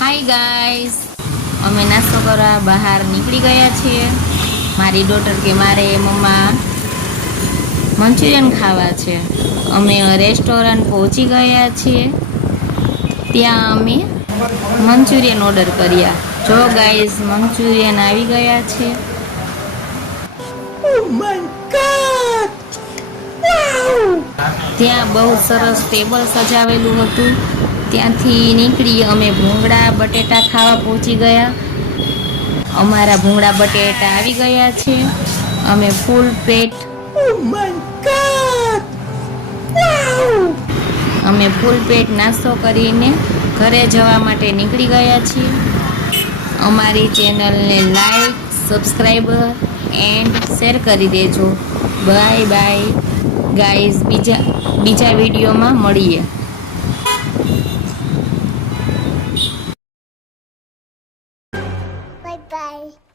Hi guys, અમે નાસ્તો કરવા બહાર નીકળી ગયા છીએ. મારી ડોટર કે મારે મમ્મા મંચુરિયન ખાવા છે. અમે રેસ્ટોરન્ટ પહોંચી ગયા છીએ. ત્યાં અમે મંચુરિયન ઓર્ડર કર્યા. જો ગાઈસ, મંચુરિયન આવી ગયા છે. Oh my God! Wow! ત્યાં બહુ સરસ ટેબલ સજાવેલું હતું. ત્યાંથી નીકળી અમે ભૂંગળા બટેટા ખાવા પહોંચી ગયા. અમારા ભૂંગળા બટેટા આવી ગયા છે. અમે ફૂલ પેટ Oh my God! Wow! અમે ફૂલ પેટ નાસ્તો કરીને ઘરે જવા માટે નીકળી ગયા છીએ. અમારી ચેનલને લાઈક, સબસ્ક્રાઈબર એન્ડ શેર કરી દેજો. બાય બાય ગાઈઝ, બીજા વિડીયોમાં મળીએ. Bye bye.